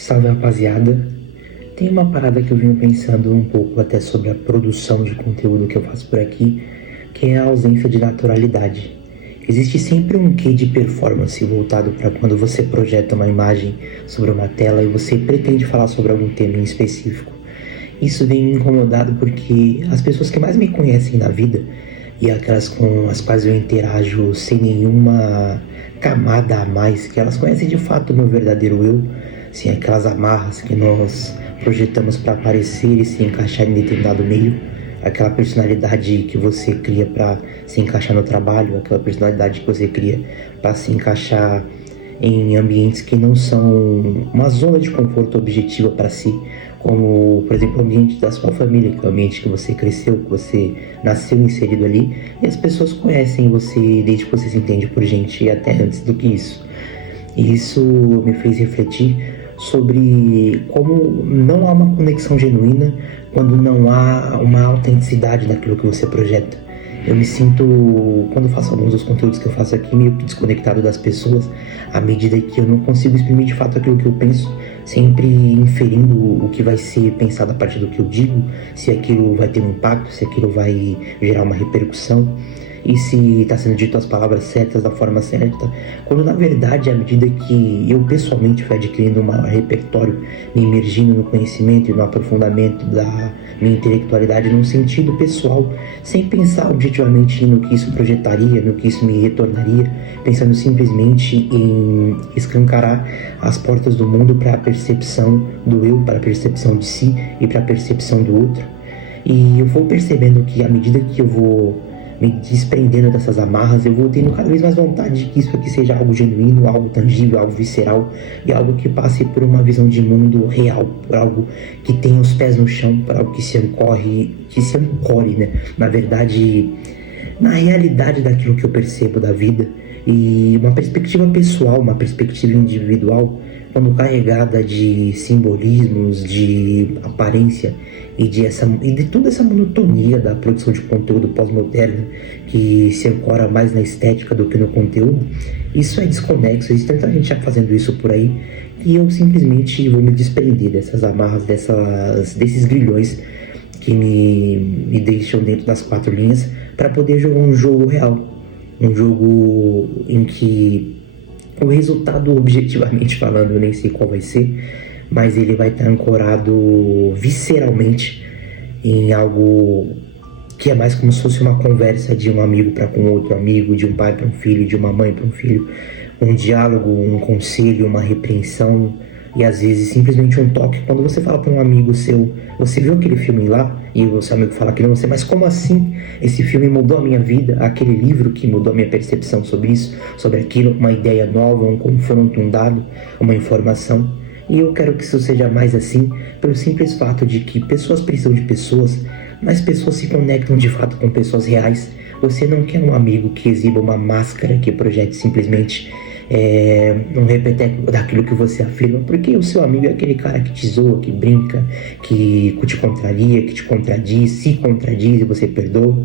Salve, rapaziada. Tem uma parada que eu venho pensando um pouco até sobre a produção de conteúdo que eu faço por aqui, que é a ausência de naturalidade. Existe sempre um quê de performance voltado para quando você projeta uma imagem sobre uma tela e você pretende falar sobre algum tema em específico. Isso vem me incomodado porque as pessoas que mais me conhecem na vida e aquelas com as quais eu interajo sem nenhuma camada a mais, que elas conhecem de fato o meu verdadeiro eu, sem aquelas amarras que nós projetamos para aparecer e se encaixar em determinado meio, aquela personalidade que você cria para se encaixar no trabalho, aquela personalidade que você cria para se encaixar em ambientes que não são uma zona de conforto objetiva para si, como, por exemplo, o ambiente da sua família, que é o ambiente que você cresceu, que você nasceu inserido ali, e as pessoas conhecem você desde que você se entende por gente e até antes do que isso. E isso me fez refletir sobre como não há uma conexão genuína quando não há uma autenticidade naquilo que você projeta. Eu me sinto, quando faço alguns dos conteúdos que eu faço aqui, meio que desconectado das pessoas, à medida que eu não consigo exprimir de fato aquilo que eu penso, sempre inferindo o que vai ser pensado a partir do que eu digo, se aquilo vai ter um impacto, se aquilo vai gerar uma repercussão, e se está sendo dito as palavras certas da forma certa, quando na verdade, à medida que eu pessoalmente fui adquirindo um maior repertório, me imergindo no conhecimento e no aprofundamento da minha intelectualidade num sentido pessoal, sem pensar objetivamente no que isso projetaria, no que isso me retornaria, pensando simplesmente em escancarar as portas do mundo para a percepção do eu, para a percepção de si e para a percepção do outro. E eu vou percebendo que à medida que eu vou me desprendendo dessas amarras, eu vou tendo cada vez mais vontade de que isso aqui seja algo genuíno, algo tangível, algo visceral e algo que passe por uma visão de mundo real, por algo que tenha os pés no chão, por algo que se ancore, né? Na verdade, na realidade daquilo que eu percebo da vida, e uma perspectiva pessoal, uma perspectiva individual, quando carregada de simbolismos, de aparência e de toda essa monotonia da produção de conteúdo pós-moderna que se ancora mais na estética do que no conteúdo, isso é desconexo. Existe tanta gente já fazendo isso por aí que eu simplesmente vou me desprender dessas amarras, desses grilhões que me deixam dentro das quatro linhas para poder jogar um jogo real, um jogo em que o resultado, objetivamente falando, eu nem sei qual vai ser, mas ele vai estar ancorado visceralmente em algo que é mais como se fosse uma conversa de um amigo para com outro amigo, de um pai para um filho, de uma mãe para um filho, um diálogo, um conselho, uma repreensão e às vezes simplesmente um toque. Quando você fala para um amigo seu, você viu aquele filme lá? E o seu amigo fala que não, você, mas como assim? Esse filme mudou a minha vida, aquele livro que mudou a minha percepção sobre isso, sobre aquilo, uma ideia nova, um confronto, um dado, uma informação. E eu quero que isso seja mais assim, pelo simples fato de que pessoas precisam de pessoas, mas pessoas se conectam de fato com pessoas reais. Você não quer um amigo que exiba uma máscara, que projete simplesmente um repeteco daquilo que você afirma, porque o seu amigo é aquele cara que te zoa, que brinca, que te contraria, que te contradiz, se contradiz e você perdoa.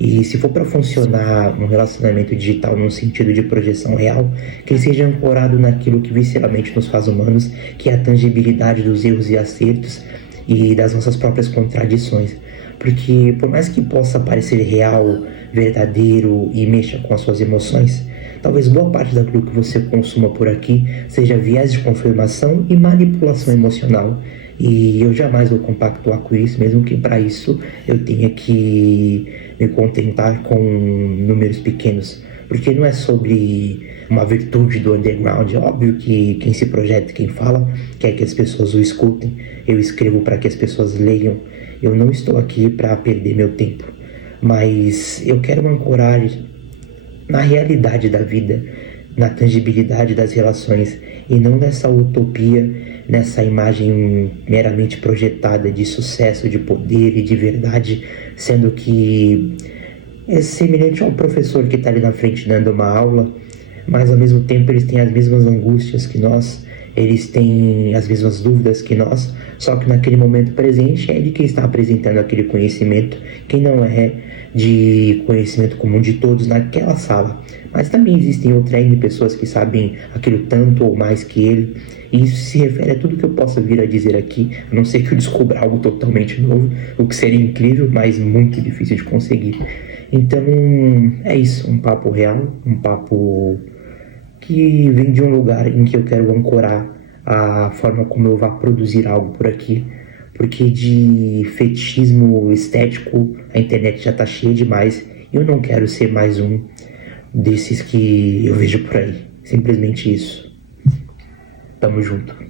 E se for para funcionar um relacionamento digital num sentido de projeção real, que ele seja ancorado naquilo que visceralmente nos faz humanos, que é a tangibilidade dos erros e acertos e das nossas próprias contradições. Porque por mais que possa parecer real, verdadeiro e mexa com as suas emoções, talvez boa parte daquilo que você consuma por aqui seja viés de confirmação e manipulação emocional. E eu jamais vou compactuar com isso, mesmo que para isso eu tenha que me contentar com números pequenos. Porque não é sobre uma virtude do underground. É óbvio que quem se projeta, quem fala, quer que as pessoas o escutem. Eu escrevo para que as pessoas leiam. Eu não estou aqui para perder meu tempo. Mas eu quero me ancorar na realidade da vida, na tangibilidade das relações e não nessa utopia, nessa imagem meramente projetada de sucesso, de poder e de verdade, sendo que é semelhante ao professor que está ali na frente dando uma aula, mas ao mesmo tempo eles têm as mesmas angústias que nós, eles têm as mesmas dúvidas que nós, só que naquele momento presente é ele que está apresentando aquele conhecimento que não é de conhecimento comum de todos naquela sala. Mas também existem outras N pessoas que sabem aquilo tanto ou mais que ele, E isso se refere a tudo que eu possa vir a dizer aqui, a não ser que eu descubra algo totalmente novo, o que seria incrível, mas muito difícil de conseguir. Então, é isso, um papo real, um papo que vem de um lugar em que eu quero ancorar a forma como eu vá produzir algo por aqui, porque de fetichismo estético a internet já tá cheia demais e eu não quero ser mais um desses que eu vejo por aí. Simplesmente isso. Tamo junto.